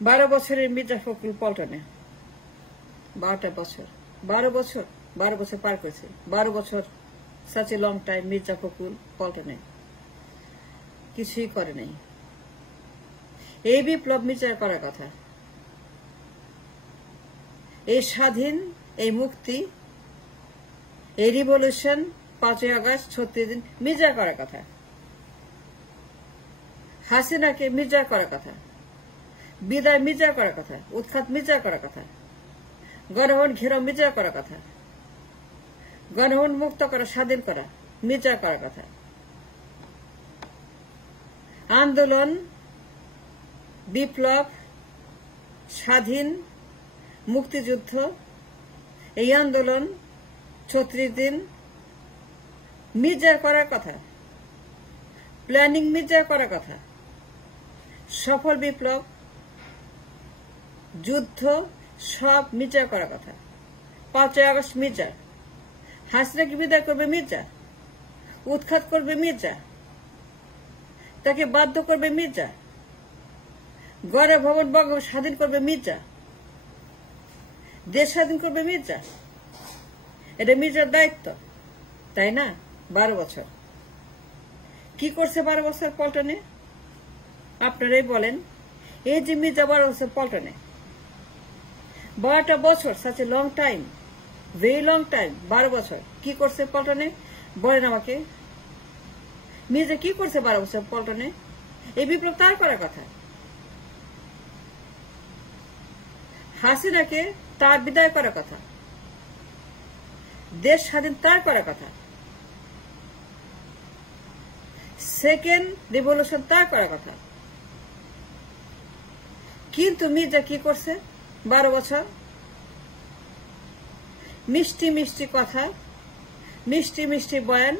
12 বছরের মির্জা ফখরুল পল্টনে 12টা বছর 12 বছর পার করেছে। 12 বছর such a long time Mirza Fakhrul পল্টনে কিছুই করে নাই। এই বিপ্লব মির্জার করার কথা, এই স্বাধীন, এই মুক্তি, এই রিভলিউশন 5ই আগস্ট 36 দিন মির্জা করার কথা। হাসিনাকে মির্জা করার কথা, বিদায় মির্জা করার কথা, উৎখাত মির্জা করার কথা, গণভবন ঘেরাও মির্জা করার কথা, গণভবন মুক্ত করা, স্বাধীন করা মির্জা করার কথা। আন্দোলন, বিপ্লব, স্বাধীন, মুক্তিযুদ্ধ, এই আন্দোলন 36 দিন মির্জা করার কথা, প্ল্যানিং মির্জা করার কথা। সফল বিপ্লব, যুদ্ধ সব মির্জা করার কথা। 5ই আগস্ট মির্জা, হাসিনাকে বিদায় করবে মির্জা, উৎখাত করবে মির্জা, তাকে বাধ্য করবে মির্জা, গণভবন বঙ্গভবন স্বাধীন করবে মির্জা, দেশ স্বাধীন করবে মির্জা। এটা মির্জার দায়িত্ব, তাই না? 12 বছর কি করছে? 12 বছর পল্টনে আপনারাই বলেন। এই যে মির্জা 12 বছর পল্টনে, 12টা বছর, such a long time, very long time. 12 বছর কি করছে পল্টনে বলেন আমাকে? মির্জা কি করছে 12 বছর পল্টনে? এই বিপ্লব তার করার কথা। হাসিনাকে তার বিদায় করার কথা, দেশ স্বাধীন তার করার কথা, সেকেন্ড রিভলিউশন তার করার কথা। কিন্তু মির্জা কি করছে 12 বছর? মিষ্টি মিষ্টি কথা, মিষ্টি মিষ্টি বয়ান,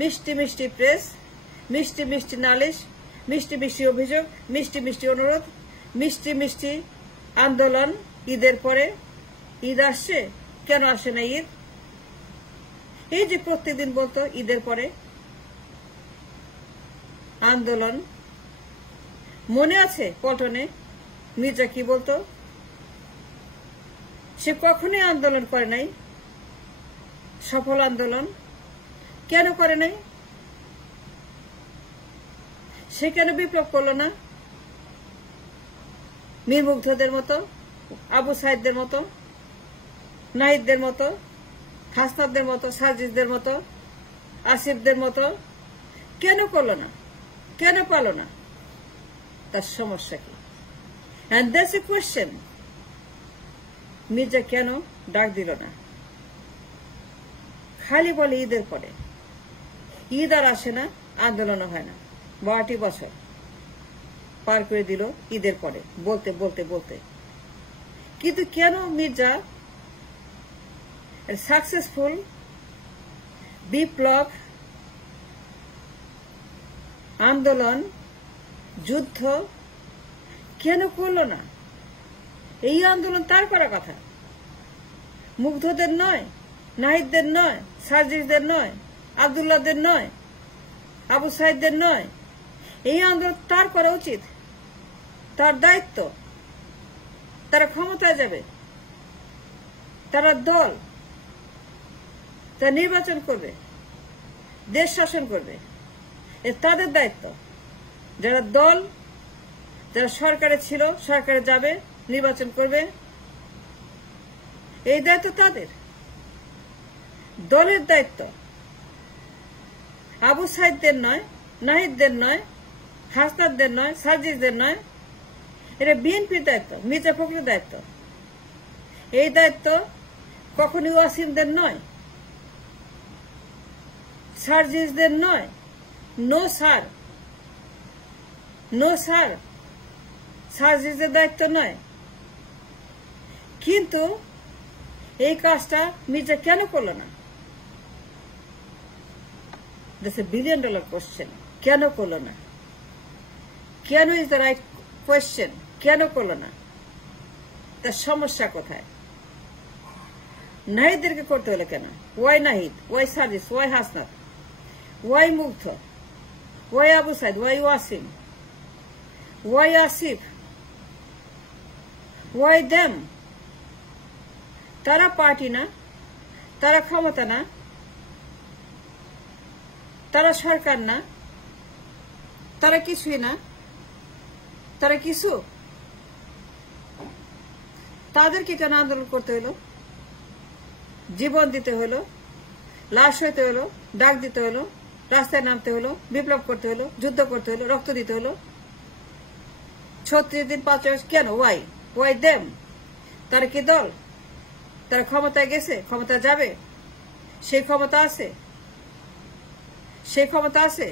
মিষ্টি মিষ্টি প্রেস, মিষ্টি মিষ্টি নালিশ, মিষ্টি মিষ্টি অভিযোগ, মিষ্টি মিষ্টি অনুরোধ, মিষ্টি মিষ্টি আন্দোলন। ঈদের পরে ঈদ আসছে, কেন আসে না ঈদ? এই যে প্রত্যেকদিন বলতো ঈদের পরে আন্দোলন। মনে আছে পল্টনে মির্জা কি বলতো? সে কখনোই আন্দোলন করে নাই, সফল আন্দোলন। কেন করে নাই? সে কেন বিপ্লব করলো না? মীর মুগ্ধদের মতো, আবু সাইদদের মতো, নাহিদদের মতো, হাসনাতদের মতো, সার্জিসদের মতো, আসিফদের মতো কেন করলো না? কেন পারলো না? তার সমস্যা কি? And that's a question. Mirza কেন ডাক দিল না? খালি বলে ঈদের পরে। ঈদ আর আসে না, আন্দোলনও হয় না। 12টি বছর পার করে দিল ঈদের পরে, বলতে বলতে বলতে। কিন্তু কেন মির্জা সাকসেসফুল বিপ্লব, আন্দোলন, যুদ্ধ কেন করল না? এই আন্দোলন তার করার কথা, মুগ্ধদের নয়, নাহিদদের নয়, সার্জিসদের নয়, আব্দুল্লাহদের নয়, আবু সাইদদের নয়। এই আন্দোলন তার করা উচিত, তার দায়িত্ব। তারা ক্ষমতায় যাবে, তারা দল, তারা নির্বাচন করবে, দেশ শাসন করবে, এ তাদের দায়িত্ব। যারা দল, যারা সরকারে ছিল, সরকারে যাবে, নির্বাচন করবে, এই দায়িত্ব তাদের, দলের দায়িত্ব। আবু সাইদদের নয়, নাহিদদের নয়, হাসনাতদের নয়, সার্জিসদের নয়। এটা বিএনপির দায়িত্ব, মির্জা ফখরুলের দায়িত্ব। এই দায়িত্ব কখনই ওয়াসিমদের নয়, সার্জিসদের নয়। নো স্যার, নো স্যার, সার্জিসদের দায়িত্ব নয়। কিন্তু এই কাজটা মির্জা কেন করল না? That's a $1 billion question. কেন করল না? কেন ইজ দ্য রাইট কোয়েশ্চেন? কেন করল না? তার সমস্যা কোথায়? নাহিদদেরকে করতে হলে কেন? Why Nahid, why Sarjis, why Hasnat, why Mugdho, why Abu Sayeed, why Wasim, why Asif, Why them? তারা পার্টি না, তারা ক্ষমতা না, তারা সরকার না, তারা কিছুই না, তারা কিছু। তাদেরকে কেন আন্দোলন করতে হলো, জীবন দিতে হলো, লাশ হইতে হলো, ডাক দিতে হলো, রাস্তায় নামতে হলো, বিপ্লব করতে হলো, যুদ্ধ করতে হলো, রক্ত দিতে হলো 36 দিন 5 মাস? কেন? Why them? তারা কি দল? তারা ক্ষমতায় গেছে, ক্ষমতা যাবে, সেই ক্ষমতা আছে, সেই ক্ষমতা আছে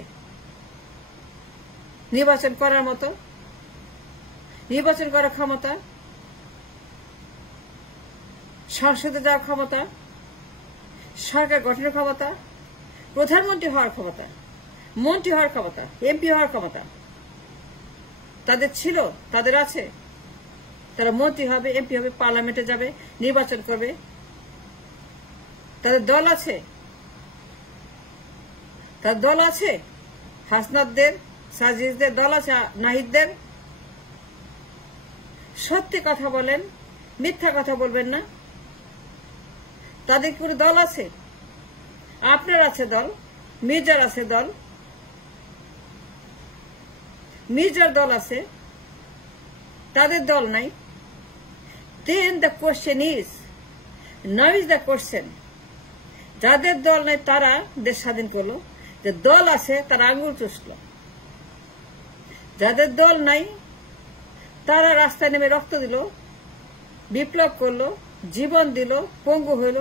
নির্বাচন করার মতো, নির্বাচন করার ক্ষমতা, সংসদে যাওয়ার ক্ষমতা, সরকার গঠনের ক্ষমতা, প্রধানমন্ত্রী হওয়ার ক্ষমতা, মন্ত্রী হওয়ার ক্ষমতা, এমপি হওয়ার ক্ষমতা তাদের ছিল, তাদের আছে। তারা মন্ত্রী হবে, এমপি হবে, পার্লামেন্টে যাবে, নির্বাচন করবে, তাদের দল আছে, তার দল আছে। হাসনাতদের, সাজিদদের দল আছে, নাহিদদের। সত্যি কথা বলেন, মিথ্যা কথা বলবেন না। তাদের পুরো দল আছে। আপনার আছে দল, মির্জার আছে দল, মির্জার দল আছে, তাদের দল নাই। Then the question is, now is the question, যাদের দল নাই তারা দেশ স্বাধীন করলো, যে দল আছে তারা আঙুল চুষল। যাদের দল নাই তারা রাস্তায় নেমে রক্ত দিল, বিপ্লব করলো, জীবন দিল, পঙ্গু হইল,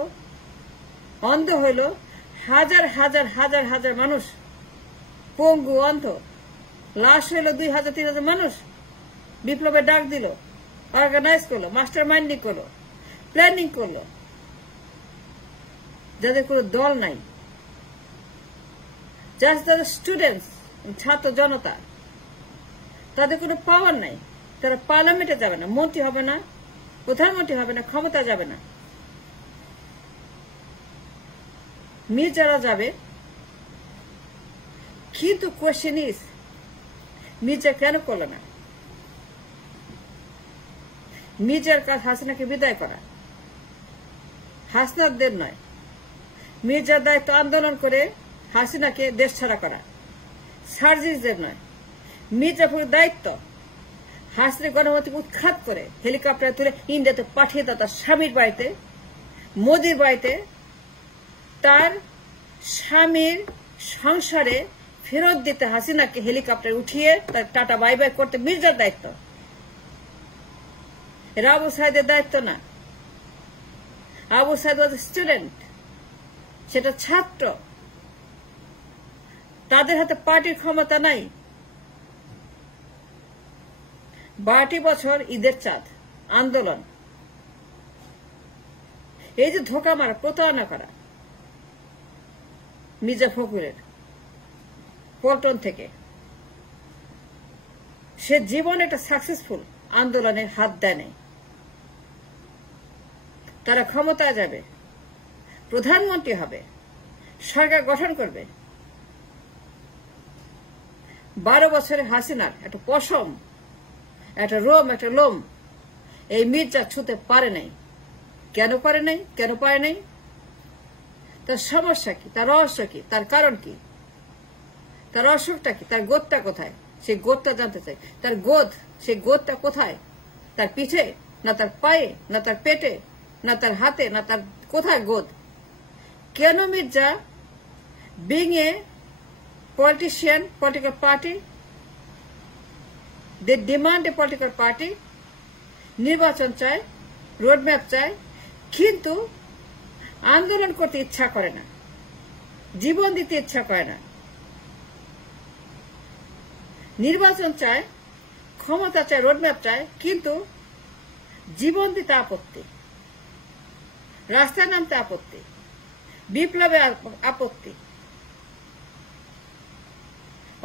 অন্ধ হইল। হাজার হাজার হাজার হাজার মানুষ পঙ্গু, অন্ধ, লাশ হইল 2000-3000 মানুষ। বিপ্লবের ডাক দিল, অর্গানাইজ করলো, মাস্টার মাইন্ডিং করলো, প্ল্যানিং করলো। যাদের কোনো দল নাই, জাস্ট যাদের স্টুডেন্টস, ছাত্র জনতা, তাদের কোনো পাওয়ার নাই। তারা পার্লামেন্টে যাবে না, মন্ত্রী হবে না, প্রধানমন্ত্রী হবে না, ক্ষমতা যাবে না। মির্জারা যাবে, কিন্তু কোয়েশ্চেন ইজ, মির্জা কেন করলো না? মির্জার কাজ হাসিনাকে বিদায় করা, হাসনাতদের নয়। মির্জার দায়িত্ব আন্দোলন করে হাসিনাকে দেশ ছাড়া করা, সার্জিসদের নয়। মির্জাপুরের দায়িত্ব হাসিনা গণমতিকে উৎখাত করে হেলিকপ্টারে তুলে ইন্ডিয়াতে পাঠিয়ে দেওয়া, তার স্বামীর বাড়িতে, মোদির বাড়িতে, তার স্বামীর সংসারে ফেরত দিতে হাসিনাকে হেলিকপ্টারে উঠিয়ে তার টাটা বাই বাই করতে মির্জার দায়িত্ব। এরা আবু সাইদের দায়িত্ব না। আবু সাইদ ওয়াজ স্টুডেন্ট, সেটা ছাত্র, তাদের হাতে পার্টির ক্ষমতা নাই। 12টি বছর ঈদের চাঁদ আন্দোলন, এই যে ধোকা মারা, প্রতারণা করা মির্জা ফখরুলের পল্টন থেকে, সে জীবন একটা সাকসেসফুল আন্দোলনে হাত দেয় নাই। তারা ক্ষমতায় যাবে, প্রধানমন্ত্রী হবে, সরকার গঠন করবে। 12 বছরে হাসিনার একটা পশম, একটা রোম, একটা লোম এই মির্জা ছুতে পারে নাই। কেন পারে নাই? কেন পারে নাই? তার সমস্যা কি? তার রহস্য কি? তার কারণ কি? তার অসুখটা কি? তার গোদটা কোথায়? সেই গোদটা জানতে চাই। তার গোদ, সেই গোদটা কোথায়? তার পিঠে, না তার পায়ে, না তার পেটে, না তার হাতে, না তার কোথায় গোদ? কেন Mirza being a politician, political party, they demand a political party, নির্বাচন চায়, রোডম্যাপ চায়, কিন্তু আন্দোলন করতে ইচ্ছা করে না, জীবন দিতে ইচ্ছা করে না। নির্বাচন চায়, ক্ষমতা চায়, রোডম্যাপ চায়, কিন্তু জীবন দিতে আপত্তি, রাস্তায় নামতে আপত্তি, বিপ্লবে আপত্তি।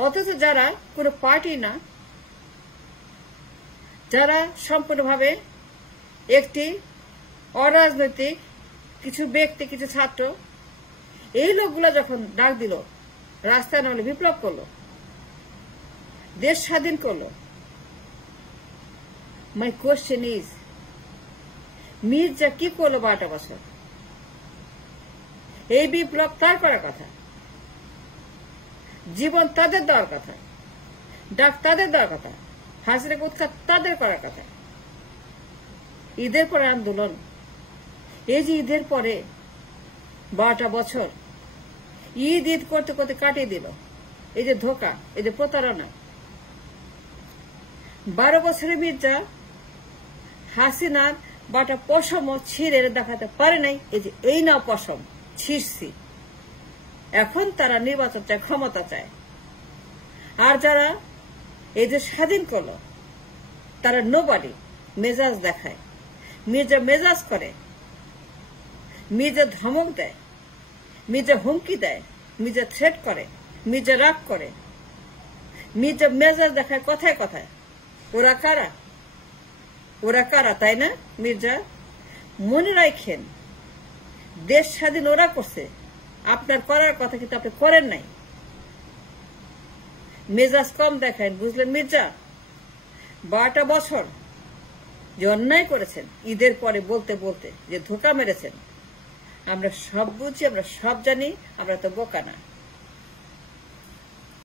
অথচ যারা কোনো পার্টি না, যারা সম্পূর্ণভাবে একটি অরাজনৈতিক কিছু ব্যক্তি, কিছু ছাত্র, এই লোকগুলো যখন ডাক দিল, রাস্তায় নামলে, বিপ্লব করলো, দেশ স্বাধীন করলো, মাই কোয়েশ্চেন ইজ, মির্জা কি করলো 12টা বছর? এই বিপ্লব তার করার কথা, জীবন তাদের দেওয়ার কথা, ডাক তাদের দেওয়ার কথা, হাসিনাকে উৎখাত তাদের করার কথা। ঈদের পরে আন্দোলন, এই যে ঈদের পরে 12টা বছর ঈদ করতে করতে কাটিয়ে দিল। এই যে ধোকা, এই যে প্রতারণা। 12 বছরে মির্জা হাসিনার 12টা পশমও ছিঁড়ে দেখাতে পারে নাই। এই যে এই না পশম ছিঁড়ছি। এখন তারা নির্বাচন চায়, ক্ষমতা চায়। আর যারা এই যে স্বাধীন করলো তারা নোবডি, মেজাজ দেখায়। মির্জা মেজাজ করে, মির্জা ধমক দেয়, মির্জা হুমকি দেয়, মির্জা থ্রেট করে, মির্জা রাগ করে, মির্জা মেজাজ দেখায় কথায় কথায়। ওরা কারা? ওরা কারা, তাই না? মির্জা মনে রাখেন, দেশ স্বাধীন ওরা করছে, আপনার করার কথা কিন্তু আপনি করেন নাই। মেজাজ কম দেখায়, বুঝলেন মির্জা? 12টা বছর যে অন্যায় করেছেন, ঈদের পরে বলতে বলতে যে ধোকা মেরেছেন, আমরা সব বুঝি, আমরা সব জানি, আমরা তো বোকা না।